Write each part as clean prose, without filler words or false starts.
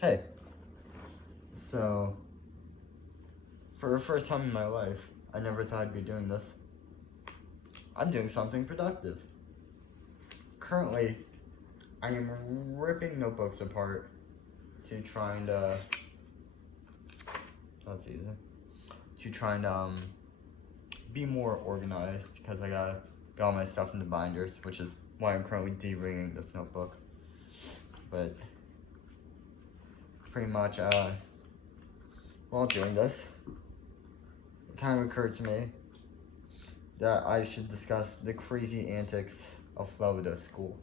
Hey, so for the first time in my life, I never thought I'd be doing this. I'm doing something productive. Currently, I am ripping notebooks apart to trying to, that's easy, to trying to be more organized because I got all my stuff into binders, which is why I'm currently de-ringing this notebook. But pretty much, while doing this, it kind of occurred to me that I should discuss the crazy antics of Florida school.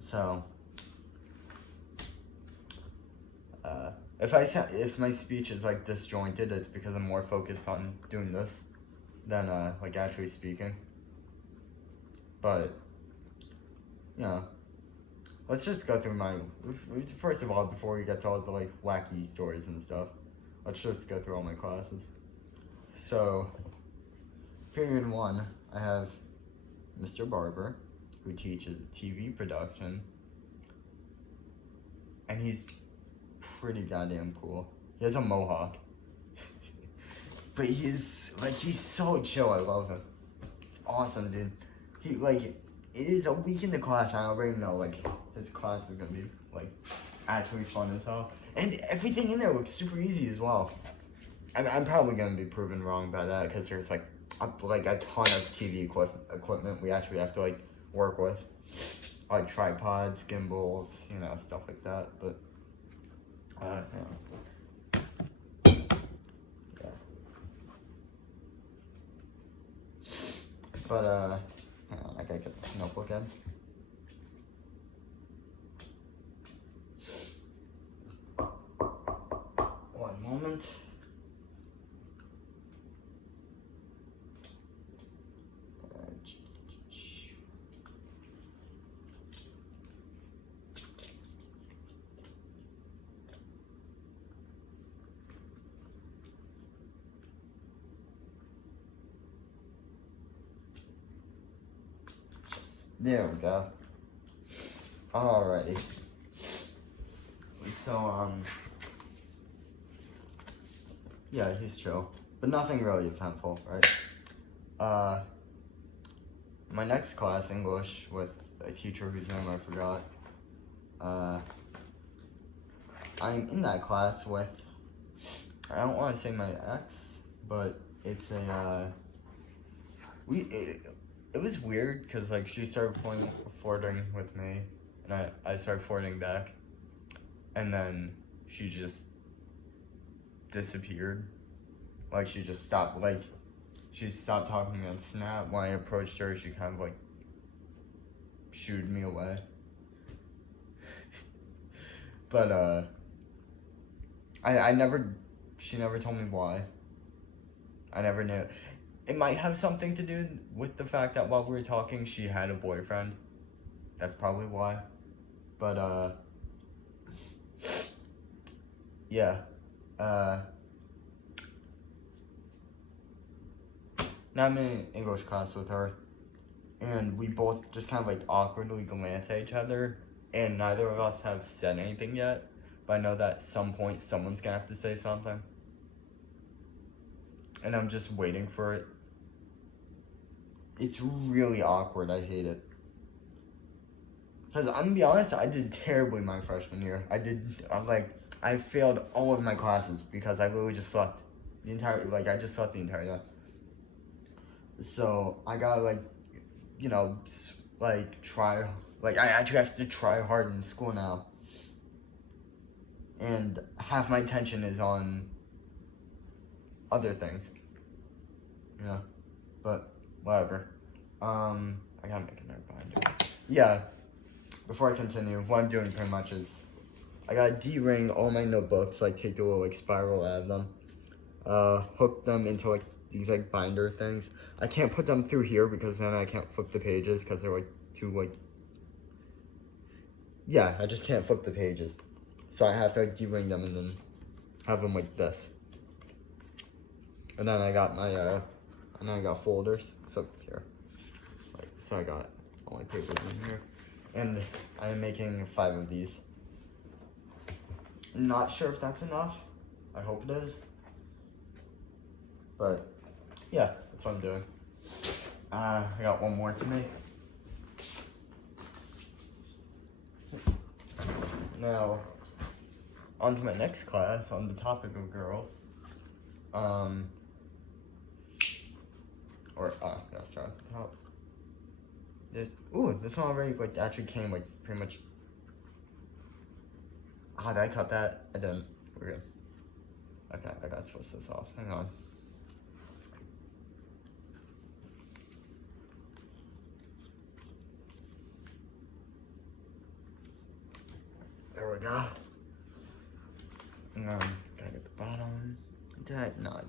So, if my speech is like disjointed, it's because I'm more focused on doing this than like actually speaking. But you know, let's just go through first of all, before we get to all the like wacky stories and stuff, let's just go through all my classes. So, period 1, I have Mr. Barber, who teaches TV production, and he's pretty goddamn cool. He has a mohawk, but he's so chill. I love him. It's awesome, dude. It is a week in the class, and I already know like his class is gonna be like actually fun as hell, and everything in there looks super easy as well. And I'm probably gonna be proven wrong by that because there's like a ton of TV equipment we actually have to like work with, like tripods, gimbals, stuff like that. But yeah. But hang on, I gotta get this notebook in. One moment. There we go. Alrighty. So, yeah, he's chill. But nothing really eventful, right? My next class, English, with a teacher whose name I forgot. I'm in that class with, I don't want to say my ex, but it's it was weird because like she started flirting with me, and I started flirting back, and then she just disappeared. Like she just stopped. Like she stopped talking to me on Snap. When I approached her, she kind of like shooed me away. But she never told me why. I never knew. It might have something to do with the fact that while we were talking, she had a boyfriend. That's probably why. But, yeah. Now I'm in English class with her, and we both just kind of like awkwardly glance at each other, and neither of us have said anything yet, but I know that at some point someone's gonna have to say something. And I'm just waiting for it. It's really awkward. I hate it. Because I'm gonna be honest, I did terribly my freshman year. I failed all of my classes because I literally just slept I just slept the entire day. So I gotta I actually have to try hard in school now. And half my attention is on other things. But whatever. I gotta make a note behind it. Yeah, before I continue, what I'm doing pretty much is I gotta de-ring all my notebooks, like take the little like spiral out of them, hook them into like these like binder things. I can't put them through here because then I can't flip the pages because they're like too like, yeah, I just can't flip the pages. So I have to like de-ring them and then have them like this. And then I got folders, so here. So I got all my papers in here. And I'm making 5 of these. Not sure if that's enough. I hope it is. But yeah, that's what I'm doing. I got one more to make. Now, on to my next class on the topic of girls. Let's start at the top. This one already like actually came like pretty much. Did I cut that? I didn't. We're good. Okay, I gotta twist this off. Hang on. There we go. Gotta get the bottom. No.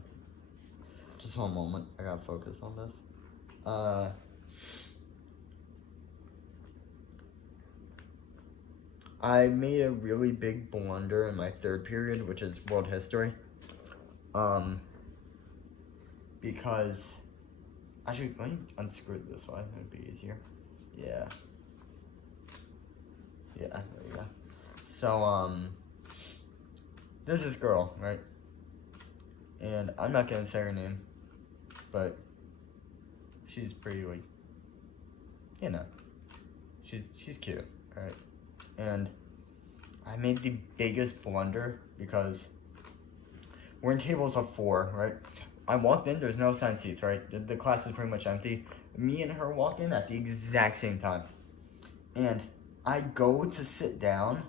Just one moment. I gotta focus on this. I made a really big blunder in my 3rd period, which is world history. Because actually, let me unscrew it this way. It'd be easier. Yeah. Yeah. There you go. So this is girl, right? And I'm not gonna say her name, but she's pretty, like, you know, she's cute, right? And I made the biggest blunder because we're in tables of 4, right? I walked in, there's no assigned seats, right? The class is pretty much empty. Me and her walk in at the exact same time. And I go to sit down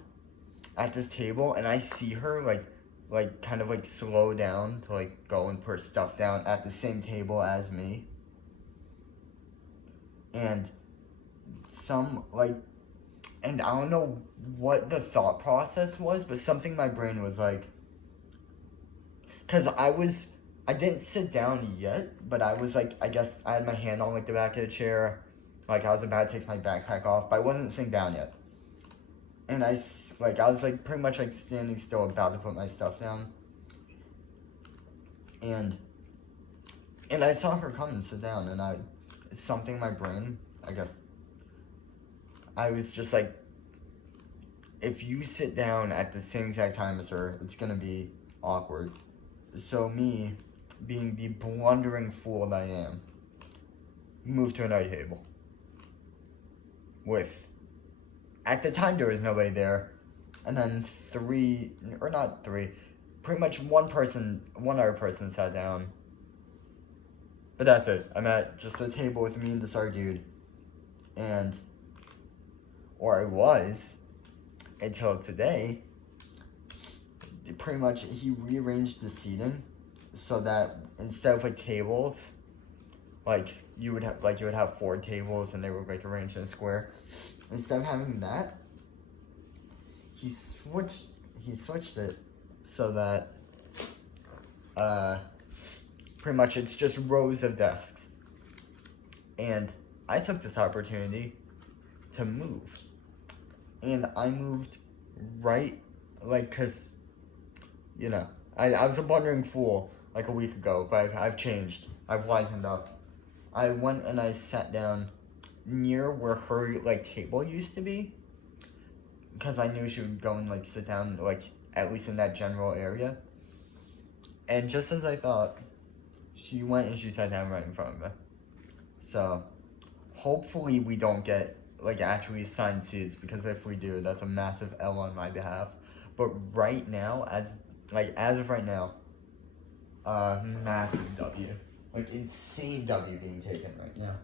at this table, and I see her, like kind of, like, slow down to, like, go and put stuff down at the same table as me. And and I don't know what the thought process was, but something in my brain was like, because I didn't sit down yet, but I was like, I guess I had my hand on like the back of the chair, like I was about to take my backpack off, but I wasn't sitting down yet. And I was like pretty much like standing still about to put my stuff down. And I saw her come and sit down, and something in my brain, I guess, I was just like, if you sit down at the same exact time as her, it's gonna be awkward. So me, being the blundering fool that I am, moved to another table. At the time there was nobody there, and then pretty much one other person sat down. But that's it. I'm at just a table with me and this other dude. Or I was, until today. Pretty much, he rearranged the seating so that instead of like tables, like you would have 4 tables and they were like arranged in a square. Instead of having that, he switched it so that pretty much it's just rows of desks. And I took this opportunity to move. And I moved right, like, cause, you know, I was a blundering fool like a week ago, but I've changed. I've wisened up. I went and I sat down near where her, like, table used to be, because I knew she would go and, like, sit down, like, at least in that general area. And just as I thought, she went and she sat down right in front of me. So, hopefully we don't get, like, actually assigned seats, because if we do, that's a massive L on my behalf. But right now, as of right now, massive W. Like, insane W being taken right now.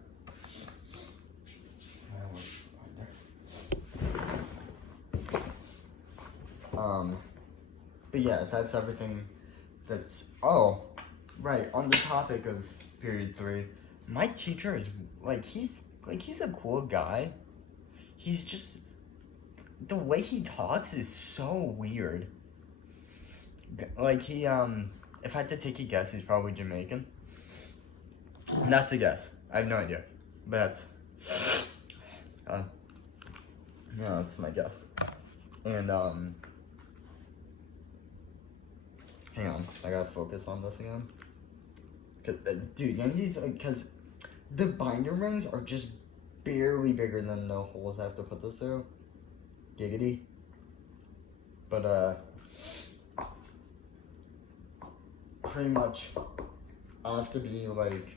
But yeah, that's everything right, on the topic of period 3, my teacher is, he's a cool guy. He's just, the way he talks is so weird. Like, he, if I had to take a guess, he's probably Jamaican. And that's a guess. I have no idea. But that's, no, that's my guess. And, hang on, I gotta focus on this again. Cause, dude, Yankees, cause the binder rings are just barely bigger than the holes I have to put this through. Giggity. But, pretty much, I have to be, like,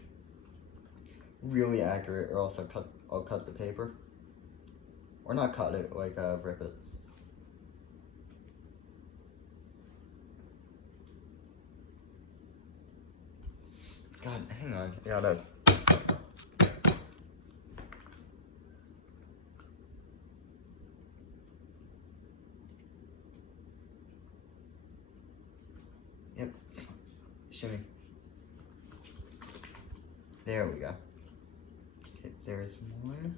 really accurate or else I'll cut the paper. Or not cut it, like, rip it. God, hang on. I gotta... Yep. Shimmy. There we go. Okay, there's one.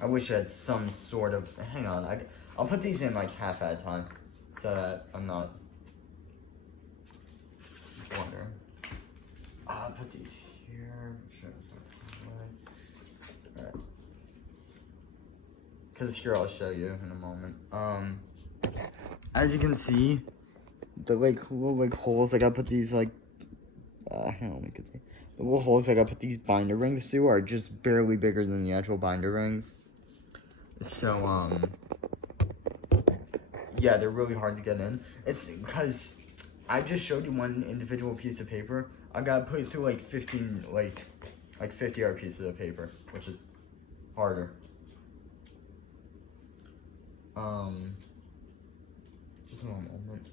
I wish I had some sort of, hang on, I'll put these in like half at a time, so that I'm not wondering. I'll put these here, make sure it's not alright. Cause here I'll show you in a moment. As you can see, the little holes I gotta put these hang on, let me get the little holes I gotta put these binder rings through are just barely bigger than the actual binder rings. So, yeah, they're really hard to get in. It's because I just showed you one individual piece of paper. I gotta put it through like 15, like 50 other pieces of paper, which is harder. Just one moment.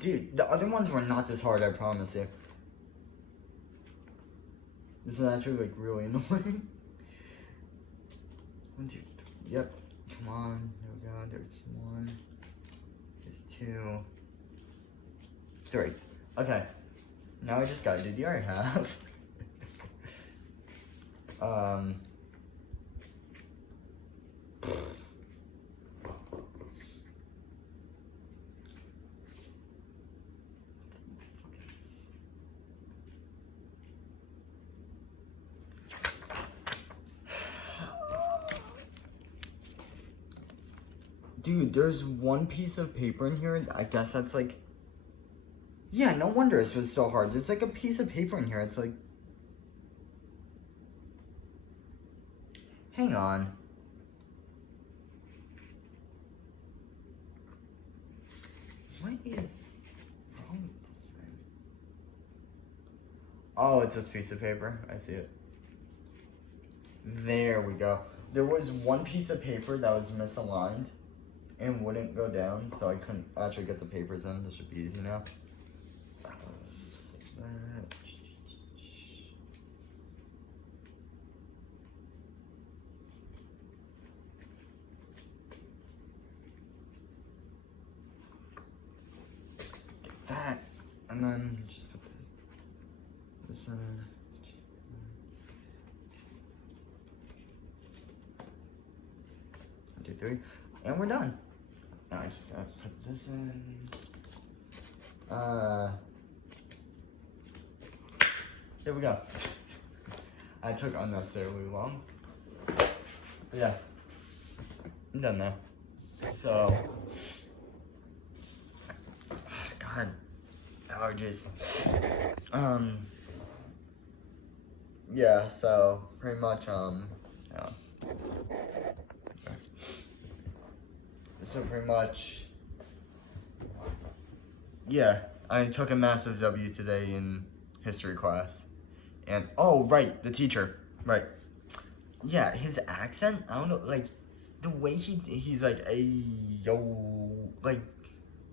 Dude, the other ones were not this hard, I promise you. This is actually, like, really annoying. 1, 2, 3, yep. Come on, there we go, there's 1, there's 2, 3. Okay, now I just gotta do the other half. Dude, there's one piece of paper in here. I guess that's like... Yeah, no wonder this was so hard. There's like a piece of paper in here. It's like... Hang on. What is wrong with this thing? Oh, it's this piece of paper. I see it. There we go. There was one piece of paper that was misaligned and wouldn't go down, so I couldn't actually get the papers in. This should be easy now. Get that, and then just put this in. 1, 2, 3, and we're done. Now I just gotta put this in. There we go. I took unnecessarily long. But yeah, I'm done now. So, God, allergies. Yeah, so pretty much, yeah. So pretty much, yeah, I took a massive W today in history class. And, oh, right, the teacher, right. Yeah, his accent, I don't know, like, the way he's like, hey, yo, like,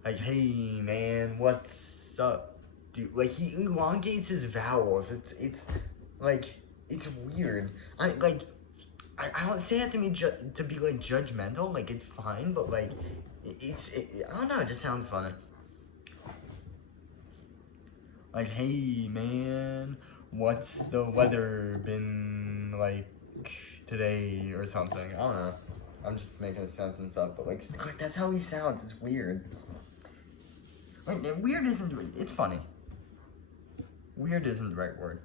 hey, man, what's up? dude, like, he elongates his vowels. It's like, it's weird. I don't say that to me to be like judgmental. Like, it's fine, but like, I don't know. It just sounds funny. Like, hey man, what's the weather been like today or something? I don't know. I'm just making a sentence up, but like that's how he sounds. It's weird. Like, weird isn't. It's funny. Weird isn't the right word.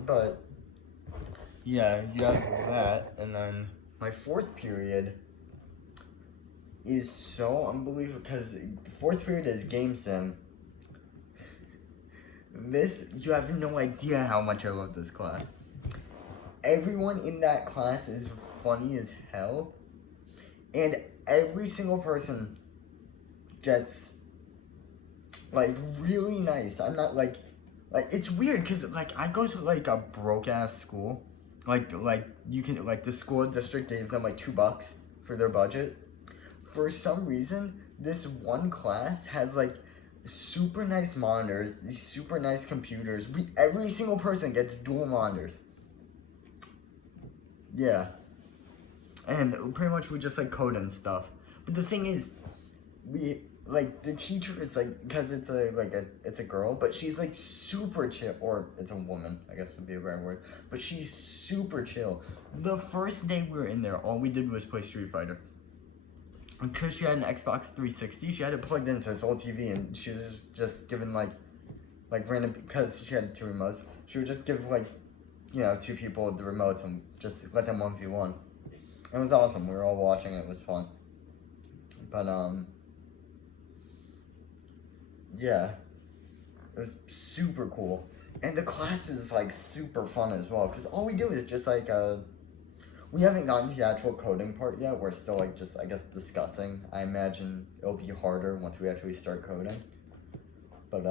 But yeah, you have that, and then my fourth period is so unbelievable because fourth period is game sim. You have no idea how much I love this class. Everyone in that class is funny as hell, and every single person gets like really nice. I'm not like it's weird because like I go to like a broke ass school, like you can like the school district gave them like $2 for their budget. For some reason, this one class has like super nice monitors, these super nice computers. Every single person gets dual monitors. Yeah. And pretty much we just like code and stuff. But the thing is, we like the teacher is like, because it's a girl, but she's like super chill, or it's a woman, I guess would be a better word. But she's super chill. The first day we were in there, all we did was play Street Fighter. Because she had an Xbox 360, she had it plugged into this old TV, and she was just given like random, because she had 2 remotes, she would just give like, you know, 2 people the remotes and just let them 1v1. It was awesome. We were all watching it. It was fun. But yeah, it was super cool, and the class is like super fun as well. Because all we do is just like we haven't gotten to the actual coding part yet. We're still like just, I guess, discussing. I imagine it'll be harder once we actually start coding. But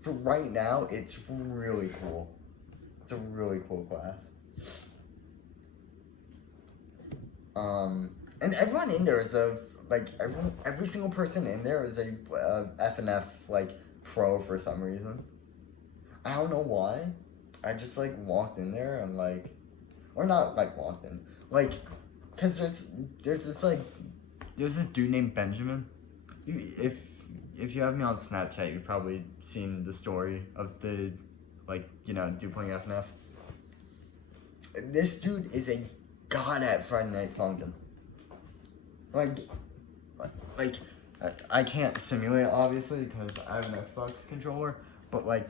for right now, it's really cool. It's a really cool class. And everyone in there is every single person in there is a F&F like pro for some reason. I don't know why. I just like walked in there and like, or not like walked in, like, cause there's this dude named Benjamin. If you have me on Snapchat, you've probably seen the story of the, like, you know, dude playing F&F. This dude is a god at Friday Night Funkin'. Like, I can't simulate obviously because I have an Xbox controller, but like,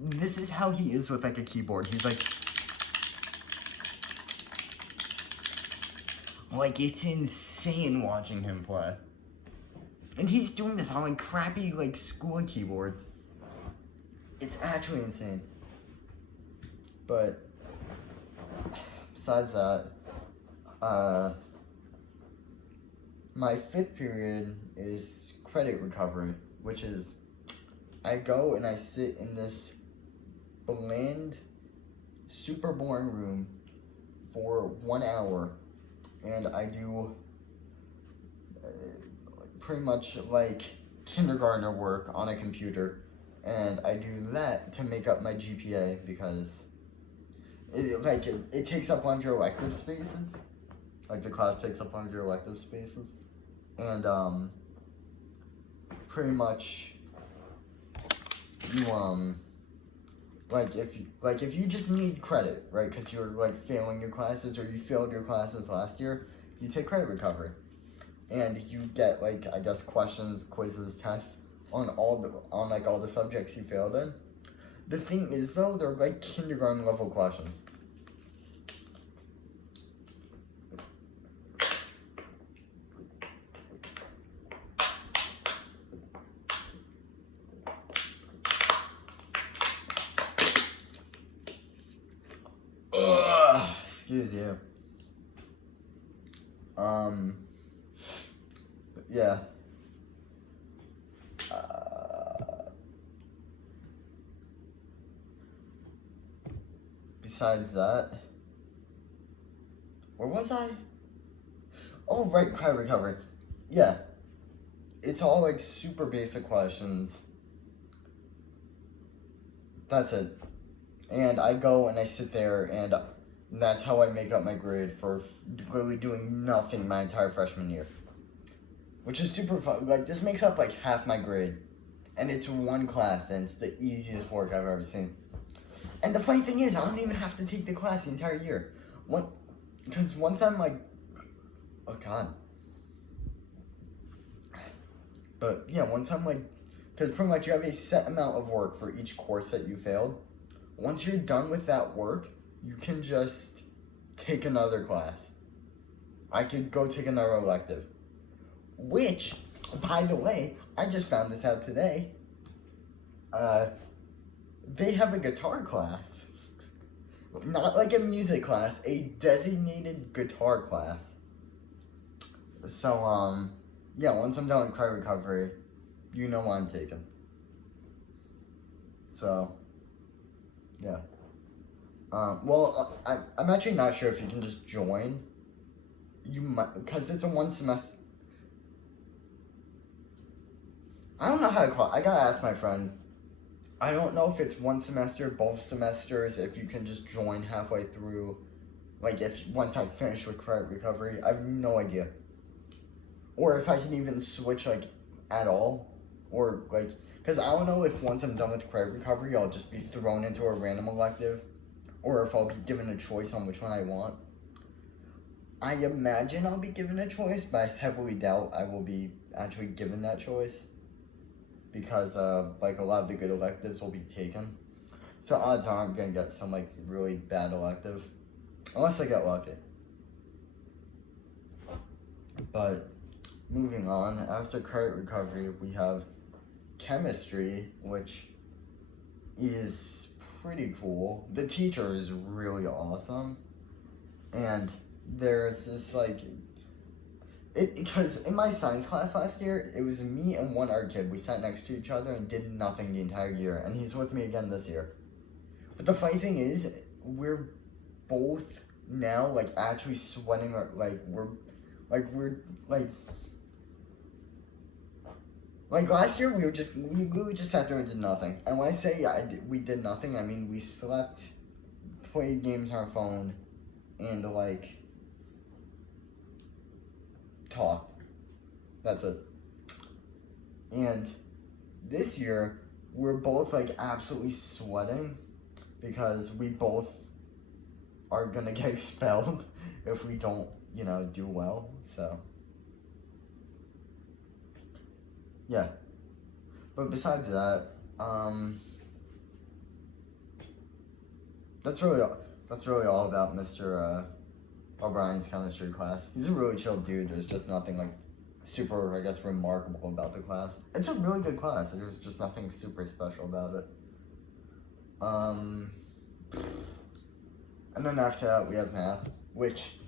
this is how he is with like a keyboard. He's like it's insane watching him play. And he's doing this on like crappy like school keyboards. It's actually insane. But besides that, my 5th period is credit recovery, which is I go and I sit in this bland, super boring room for 1 hour, and I do pretty much like kindergartner work on a computer, and I do that to make up my GPA because it takes up one of your elective spaces. Like the class takes up one of your elective spaces, and pretty much you if you just need credit, right, because you're like failing your classes or you failed your classes last year, you take credit recovery, and you get like, I guess, questions, quizzes, tests on all the subjects you failed in. The thing is though, they're like kindergarten level questions. Excuse you. Yeah. Besides that, where was I? Oh, right, credit recovery. Yeah. It's all like super basic questions. That's it. And I go and I sit there, and that's how I make up my grade for really doing nothing my entire freshman year. Which is super fun. Like, this makes up like half my grade. And it's one class, and it's the easiest work I've ever seen. And the funny thing is, I don't even have to take the class the entire year. Because once I'm like, oh god. But yeah, once I'm like, because pretty much you have a set amount of work for each course that you failed. Once you're done with that work, you can just take another class. I could go take another elective. Which, by the way, I just found this out today. They have a guitar class. Not like a music class, a designated guitar class. So, yeah, once I'm done with credit recovery, you know what I'm taking. So, yeah. Well, I'm actually not sure if you can just join. You might, because it's a one semester. I don't know how to call it. I gotta ask my friend. I don't know if it's one semester, both semesters, if you can just join halfway through. Like, if once I finish with credit recovery, I have no idea. Or if I can even switch, like, at all. Or, like, because I don't know if once I'm done with credit recovery, I'll just be thrown into a random elective. Or if I'll be given a choice on which one I want. I imagine I'll be given a choice, but I heavily doubt I will be actually given that choice. Because, like, a lot of the good electives will be taken. So odds are I'm gonna get some, like, really bad elective. Unless I get lucky. But, moving on, after credit recovery, we have chemistry, which is pretty cool. The teacher is really awesome. And there's this, like, because in my science class last year, it was me and one art kid. We sat next to each other and did nothing the entire year. And he's with me again this year. But the funny thing is, we're both now, like, actually sweating, or, like, like, last year, we literally just sat there and did nothing. And when I say we did nothing, I mean, we slept, played games on our phone, and, like, talked. That's it. And this year, we're both, like, absolutely sweating because we both are gonna get expelled if we don't, you know, do well. So, yeah. But besides that, that's really all about Mr. O'Brien's chemistry class. He's a really chill dude. There's just nothing, like, super, I guess, remarkable about the class. It's a really good class. There's just nothing super special about it. And then after that, we have math, which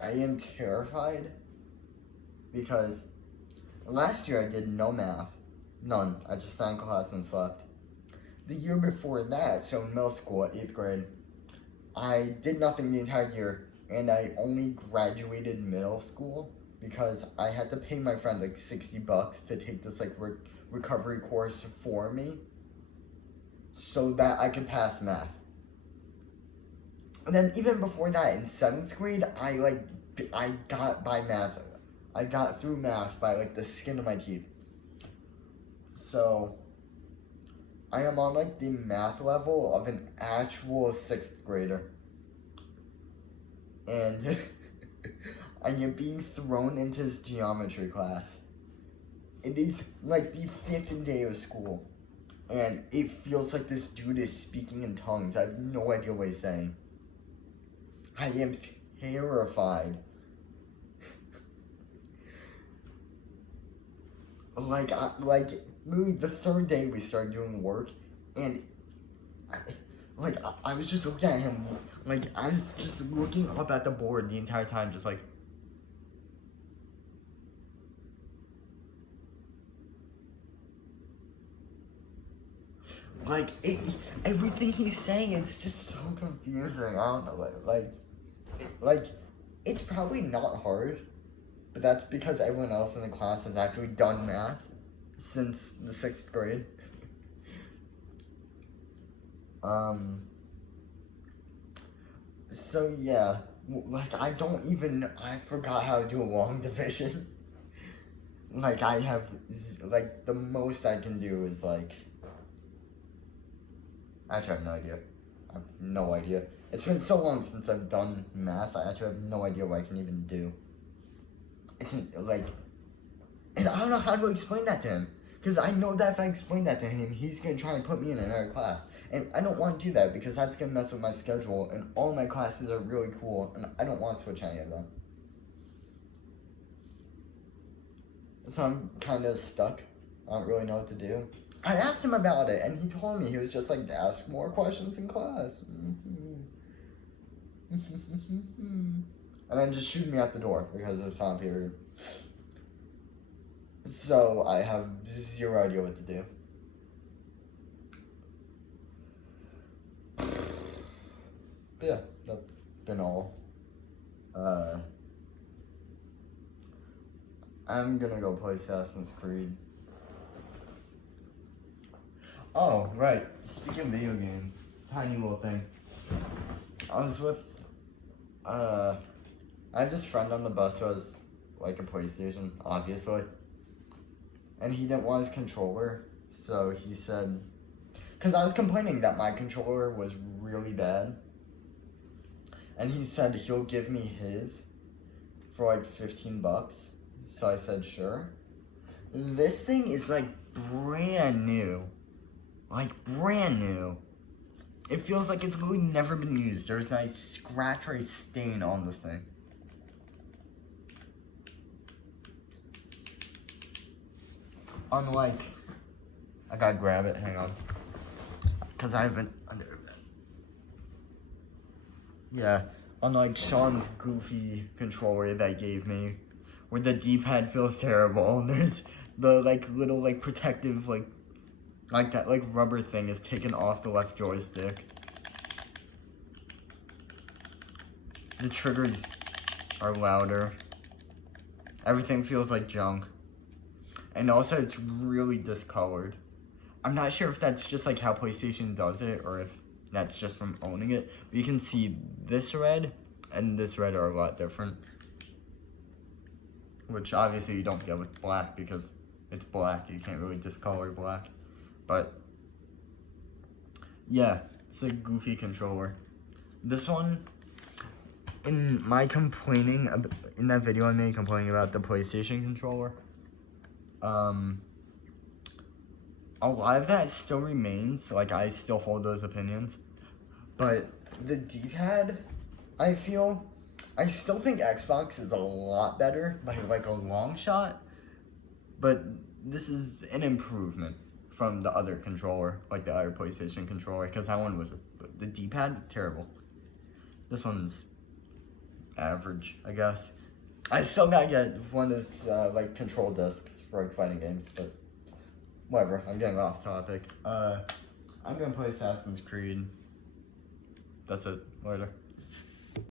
I am terrified because last year I did no math. None. I just sat in class and slept. The year before that, so in middle school, 8th grade, I did nothing the entire year. And I only graduated middle school because I had to pay my friend like $60 to take this, like, recovery course for me so that I could pass math. And then even before that, in 7th grade, I got by math. I got through math by, like, the skin of my teeth. So I am on, like, the math level of an actual 6th grader. And I am being thrown into his geometry class. It is like the 5th day of school. And it feels like this dude is speaking in tongues. I have no idea what he's saying. I am terrified. Like, literally the 3rd day we started doing work, and I was just looking at him, like, I was just looking up at the board the entire time, just like, everything he's saying, it's just so confusing. I don't know, like, it's probably not hard, but that's because everyone else in the class has actually done math since the 6th grade. So yeah, like I forgot how to do a long division. Like I have, like the most I can do is like, actually I have no idea. I have no idea. It's been so long since I've done math, I actually have no idea what I can even do. Like, and I don't know how to explain that to him. Because I know that if I explain that to him, he's going to try and put me in another class. And I don't want to do that because that's going to mess with my schedule. And all my classes are really cool. And I don't want to switch any of them. So I'm kind of stuck. I don't really know what to do. I asked him about it. And he told me, he was just like, ask more questions in class. And then just shoot me out the door because it was time period. So I have zero idea what to do. But yeah, that's been all. I'm gonna go play Assassin's Creed. Oh, right. Speaking of video games, tiny little thing. I was with, I have this friend on the bus who has, like, a PlayStation, obviously. And he didn't want his controller, so he said, because I was complaining that my controller was really bad. And he said he'll give me his for like $15. So I said, sure. This thing is like brand new. Like brand new. It feels like it's really never been used. There's not a scratch or a stain on this thing. Unlike, I gotta grab it, hang on. Cause I haven't, yeah, unlike Sean's goofy controller that gave me, where the D-pad feels terrible. There's the like little like protective like that like rubber thing is taken off the left joystick. The triggers are louder. Everything feels like junk. And also it's really discolored. I'm not sure if that's just like how PlayStation does it or if that's just from owning it. But you can see this red and this red are a lot different. Which obviously you don't get with black because it's black. You can't really discolor black. But yeah, it's a goofy controller. This one, in my complaining, in that video I made complaining about the PlayStation controller, a lot of that still remains, like I still hold those opinions, but the D-pad, I still think Xbox is a lot better by like a long shot, but this is an improvement from the other controller, like the other PlayStation controller, because that one was, the D-pad, terrible. This one's average, I guess. I still gotta get one of those, like, control discs for like, fighting games, but whatever, I'm getting off topic. I'm gonna play Assassin's Creed. That's it, later.